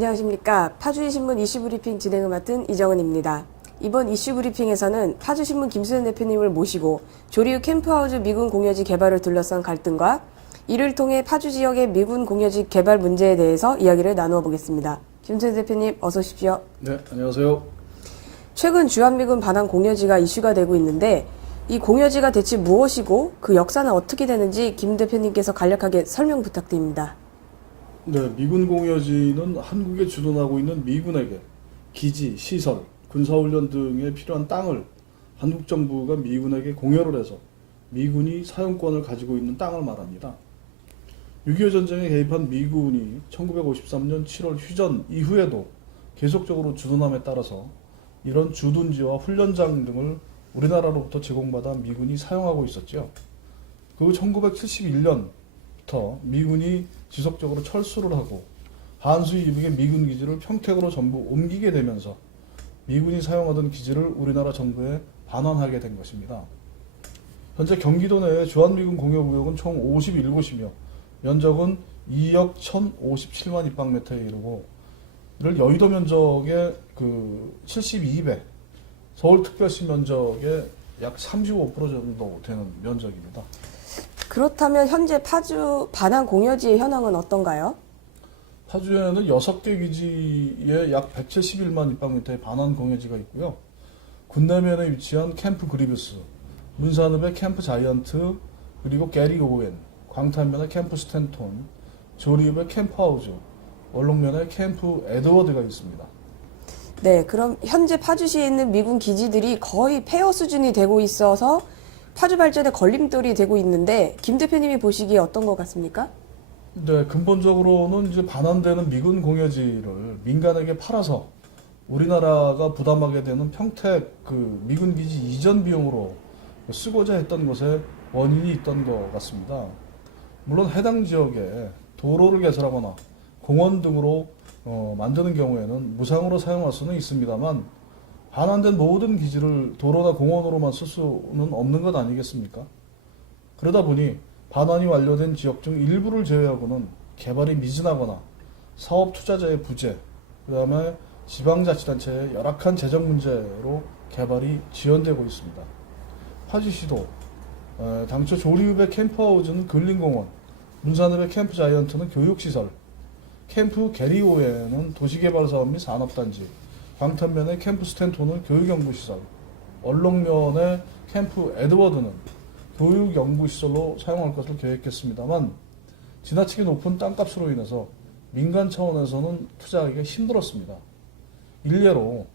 안녕하십니까. 파주신문 이슈브리핑 진행을 맡은 이정은입니다. 이번 이슈브리핑에서는 파주신문 김수현 대표님을 모시고 조리우 캠프하우스 미군 공여지 개발을 둘러싼 갈등과 이를 통해 파주 지역의 미군 공여지 개발 문제에 대해서 이야기를 나누어 보겠습니다. 김수현 대표님 어서 오십시오. 네, 안녕하세요. 최근 주한미군 반환 공여지가 이슈가 되고 있는데 이 공여지가 대체 무엇이고 그 역사는 어떻게 되는지 김 대표님께서 간략하게 설명 부탁드립니다. 네, 미군 공여지는 한국에 주둔하고 있는 미군에게 기지, 시설, 군사훈련 등에 필요한 땅을 한국 정부가 미군에게 공여를 해서 미군이 사용권을 가지고 있는 땅을 말합니다. 6.25 전쟁에 개입한 미군이 1953년 7월 휴전 이후에도 계속적으로 주둔함에 따라서 이런 주둔지와 훈련장 등을 우리나라로부터 제공받아 미군이 사용하고 있었죠. 그 1971년부터 미군이 지속적으로 철수를 하고 한수 이북의 미군 기지를 평택으로 전부 옮기게 되면서 미군이 사용하던 기지를 우리나라 정부에 반환하게 된 것입니다. 현재 경기도 내에 주한미군 공여구역은 총 51곳이며 면적은 2억 1,057만 입방미터에 이르고 이를 여의도 면적의 72배, 서울특별시 면적의 약 35% 정도 되는 면적입니다. 그렇다면 현재 파주 반환 공여지의 현황은 어떤가요? 파주에는 6개 기지에 약 171만 입방미터의 반환 공여지가 있고요. 군내면에 위치한 캠프 그리브스, 문산읍의 캠프 자이언트, 그리고 게리 오웬, 광탄면의 캠프 스탠톤, 조리읍의 캠프하우즈, 원롱면의 캠프 에드워드가 있습니다. 네, 그럼 현재 파주시에 있는 미군 기지들이 거의 폐허 수준이 되고 있어서 파주 발전에 걸림돌이 되고 있는데 김 대표님이 보시기에 어떤 것 같습니까? 네, 근본적으로는 이제 반환되는 미군 공여지를 민간에게 팔아서 우리나라가 부담하게 되는 평택 미군 기지 이전 비용으로 쓰고자 했던 것에 원인이 있던 것 같습니다. 물론 해당 지역에 도로를 개설하거나 공원 등으로 만드는 경우에는 무상으로 사용할 수는 있습니다만 반환된 모든 기지를 도로나 공원으로만 쓸 수는 없는 것 아니겠습니까? 그러다 보니 반환이 완료된 지역 중 일부를 제외하고는 개발이 미진하거나 사업 투자자의 부재, 그 다음에 지방자치단체의 열악한 재정 문제로 개발이 지연되고 있습니다. 파주시도 당초 조리읍의 캠프하우즈는 근린공원, 문산읍의 캠프 자이언트는 교육시설, 캠프 게리오에는 도시개발사업 및 산업단지, 광탄면의 캠프 스탠톤은 교육연구시설, 얼렁면의 캠프 에드워드는 교육연구시설로 사용할 것을 계획했습니다만 지나치게 높은 땅값으로 인해서 민간 차원에서는 투자하기가 힘들었습니다. 일례로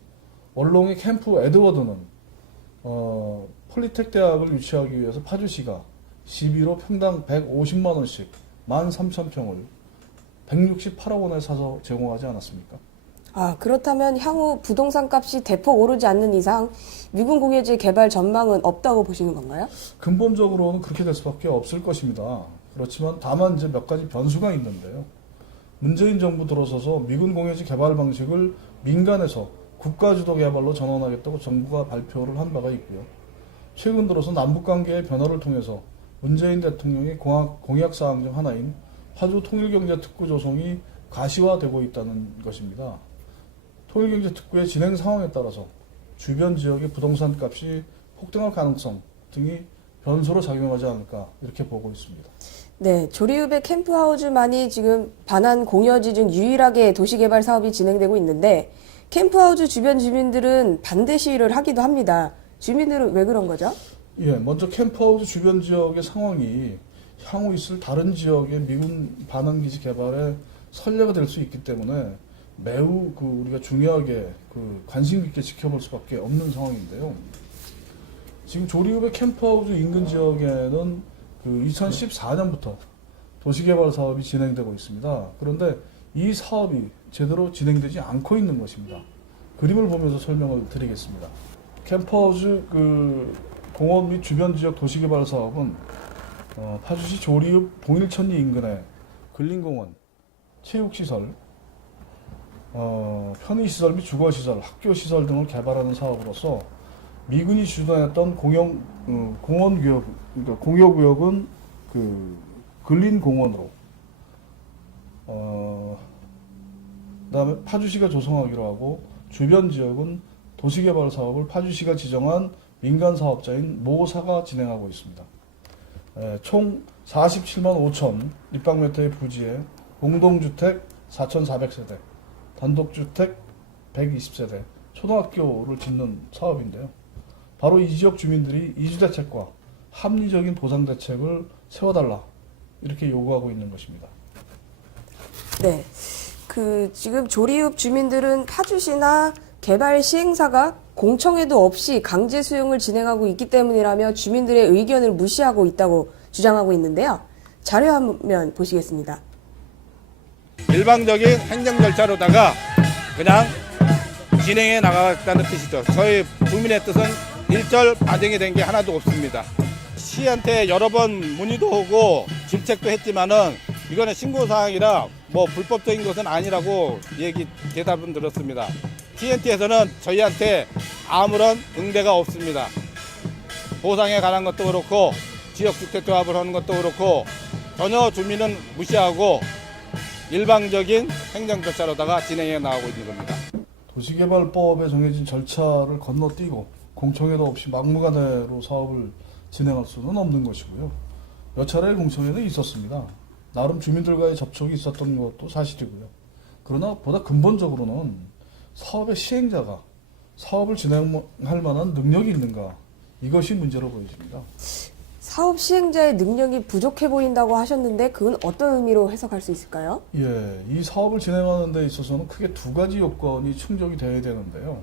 얼렁의 캠프 에드워드는 폴리텍 대학을 유치하기 위해서 파주시가 시비로 평당 150만원씩 13,000평을 168억 원에 사서 제공하지 않았습니까? 그렇다면 향후 부동산 값이 대폭 오르지 않는 이상 미군 공여지 개발 전망은 없다고 보시는 건가요? 근본적으로는 그렇게 될 수밖에 없을 것입니다. 그렇지만 다만 이제 몇 가지 변수가 있는데요. 문재인 정부 들어서서 미군 공여지 개발 방식을 민간에서 국가주도 개발로 전환하겠다고 정부가 발표를 한 바가 있고요. 최근 들어서 남북관계의 변화를 통해서 문재인 대통령의 공약사항 중 하나인 파주 통일경제특구 조성이 가시화되고 있다는 것입니다. 통일경제특구의 진행 상황에 따라서 주변 지역의 부동산 값이 폭등할 가능성 등이 변수로 작용하지 않을까 이렇게 보고 있습니다. 네, 조리읍의 캠프하우즈만이 지금 반환 공여지 중 유일하게 도시개발 사업이 진행되고 있는데 캠프하우즈 주변 주민들은 반대 시위를 하기도 합니다. 주민들은 왜 그런 거죠? 예, 먼저 캠프하우스 주변 지역의 상황이 향후 있을 다른 지역의 미군 반환기지 개발에 선례가 될 수 있기 때문에 매우 우리가 중요하게 관심 있게 지켜볼 수밖에 없는 상황인데요. 지금 조리읍의 캠프하우스 인근 지역에는 2014년부터 도시개발 사업이 진행되고 있습니다. 그런데 이 사업이 제대로 진행되지 않고 있는 것입니다. 그림을 보면서 설명을 드리겠습니다. 캠프하우스 공원 및 주변 지역 도시개발 사업은 파주시 조리읍 동일천리 인근에 근린공원, 체육시설, 편의시설 및 주거시설, 학교시설 등을 개발하는 사업으로서 미군이 주도했던 공원구역, 그러니까 공여구역은 근린공원으로 그다음에 파주시가 조성하기로 하고 주변 지역은 도시개발 사업을 파주시가 지정한 민간 사업자인 모사가 진행하고 있습니다. 총 47만 5천立方미터의 부지에 공동주택 4,400세대, 단독주택 120세대, 초등학교를 짓는 사업인데요. 바로 이 지역 주민들이 이주대책과 합리적인 보상대책을 세워달라 이렇게 요구하고 있는 것입니다. 네. 지금 조리읍 주민들은 파주시나 개발 시행사가 공청회도 없이 강제 수용을 진행하고 있기 때문이라며 주민들의 의견을 무시하고 있다고 주장하고 있는데요. 자료 화면 보시겠습니다. 일방적인 행정 절차로다가 그냥 진행해 나가겠다는 뜻이죠. 저희 주민의 뜻은 일절 반영이 된 게 하나도 없습니다. 시한테 여러 번 문의도 하고 질책도 했지만은 이거는 신고사항이라 뭐 불법적인 것은 아니라고 대답은 들었습니다. TNT에서는 저희한테 아무런 응대가 없습니다. 보상에 관한 것도 그렇고 지역주택조합을 하는 것도 그렇고 전혀 주민은 무시하고 일방적인 행정 절차로다가 진행해 나가고 있는 겁니다. 도시개발법에 정해진 절차를 건너뛰고 공청회도 없이 막무가내로 사업을 진행할 수는 없는 것이고요. 몇 차례의 공청회는 있었습니다. 나름 주민들과의 접촉이 있었던 것도 사실이고요. 그러나 보다 근본적으로는 사업의 시행자가 사업을 진행할 만한 능력이 있는가, 이것이 문제로 보여집니다. 사업 시행자의 능력이 부족해 보인다고 하셨는데 그건 어떤 의미로 해석할 수 있을까요? 이 사업을 진행하는 데 있어서는 크게 두 가지 요건이 충족이 되어야 되는데요.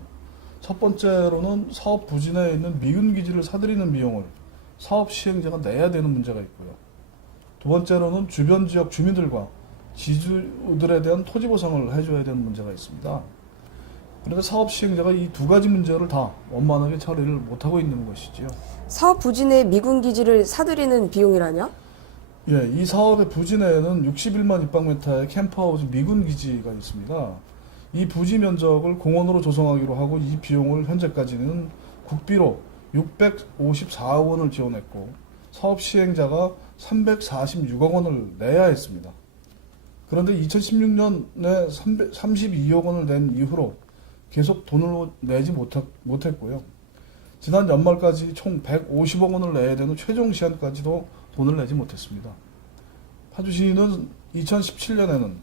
첫 번째로는 사업 부진에 있는 미군 기지를 사들이는 비용을 사업 시행자가 내야 되는 문제가 있고요. 두 번째로는 주변 지역 주민들과 지주들에 대한 토지 보상을 해줘야 되는 문제가 있습니다. 그런데 사업 시행자가 이 두 가지 문제를 다 원만하게 처리를 못하고 있는 것이지요. 사업 부진의 미군 기지를 사들이는 비용이라뇨? 이 사업의 부지내에는 61만立方미터의 캠프하우스 미군 기지가 있습니다. 이 부지 면적을 공원으로 조성하기로 하고 이 비용을 현재까지는 국비로 654억 원을 지원했고 사업 시행자가 346억 원을 내야 했습니다. 그런데 2016년에 32억 원을 낸 이후로 계속 돈을 내지 못했고요. 지난 연말까지 총 150억 원을 내야 되는 최종 시한까지도 돈을 내지 못했습니다. 파주시는 2017년에는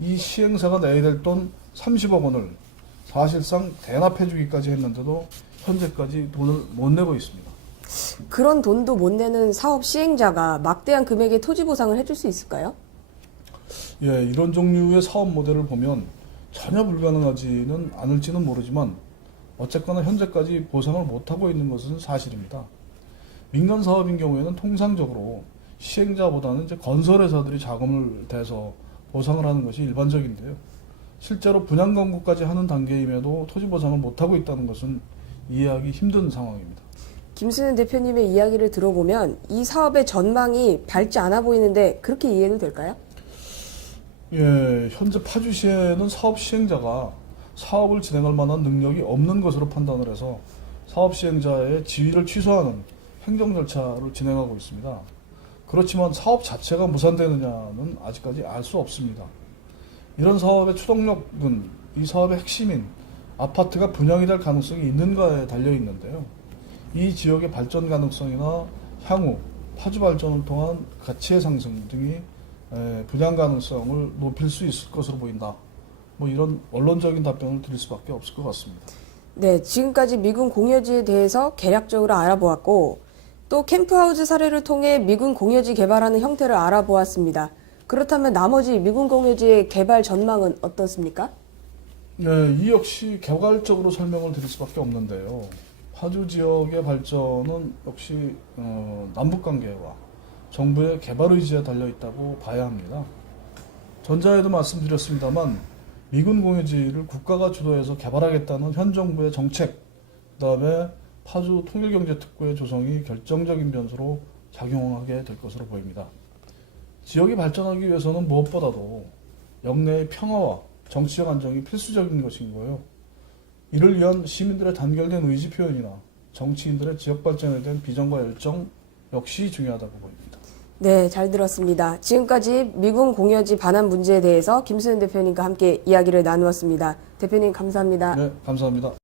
이 시행사가 내야 될 돈 30억 원을 사실상 대납해주기까지 했는데도 현재까지 돈을 못 내고 있습니다. 그런 돈도 못 내는 사업 시행자가 막대한 금액의 토지 보상을 해줄 수 있을까요? 이런 종류의 사업 모델을 보면 전혀 불가능하지는 않을지는 모르지만 어쨌거나 현재까지 보상을 못하고 있는 것은 사실입니다. 민간 사업인 경우에는 통상적으로 시행자보다는 이제 건설회사들이 자금을 대서 보상을 하는 것이 일반적인데요. 실제로 분양 광고까지 하는 단계임에도 토지 보상을 못하고 있다는 것은 이해하기 힘든 상황입니다. 김수현 대표님의 이야기를 들어보면 이 사업의 전망이 밝지 않아 보이는데 그렇게 이해도 될까요? 현재 파주시에는 사업 시행자가 사업을 진행할 만한 능력이 없는 것으로 판단을 해서 사업 시행자의 지위를 취소하는 행정 절차를 진행하고 있습니다. 그렇지만 사업 자체가 무산되느냐는 아직까지 알 수 없습니다. 이런 사업의 추동력은 이 사업의 핵심인 아파트가 분양이 될 가능성이 있는가에 달려 있는데요. 이 지역의 발전 가능성이나 향후 파주 발전을 통한 가치의 상승 등이 분양 가능성을 높일 수 있을 것으로 보인다. 이런 원론적인 답변을 드릴 수밖에 없을 것 같습니다. 네, 지금까지 미군 공여지에 대해서 개략적으로 알아보았고 또 캠프하우스 사례를 통해 미군 공여지 개발하는 형태를 알아보았습니다. 그렇다면 나머지 미군 공여지의 개발 전망은 어떻습니까? 이 역시 개괄적으로 설명을 드릴 수밖에 없는데요. 파주 지역의 발전은 역시 남북관계와 정부의 개발 의지에 달려있다고 봐야 합니다. 전자에도 말씀드렸습니다만 미군 공유지를 국가가 주도해서 개발하겠다는 현 정부의 정책, 그다음에 파주 통일경제특구의 조성이 결정적인 변수로 작용하게 될 것으로 보입니다. 지역이 발전하기 위해서는 무엇보다도 영내의 평화와 정치적 안정이 필수적인 것이고요. 이를 위한 시민들의 단결된 의지 표현이나 정치인들의 지역 발전에 대한 비전과 열정 역시 중요하다고 보입니다. 네, 잘 들었습니다. 지금까지 미군 공여지 반환 문제에 대해서 김수현 대표님과 함께 이야기를 나누었습니다. 대표님 감사합니다. 네, 감사합니다.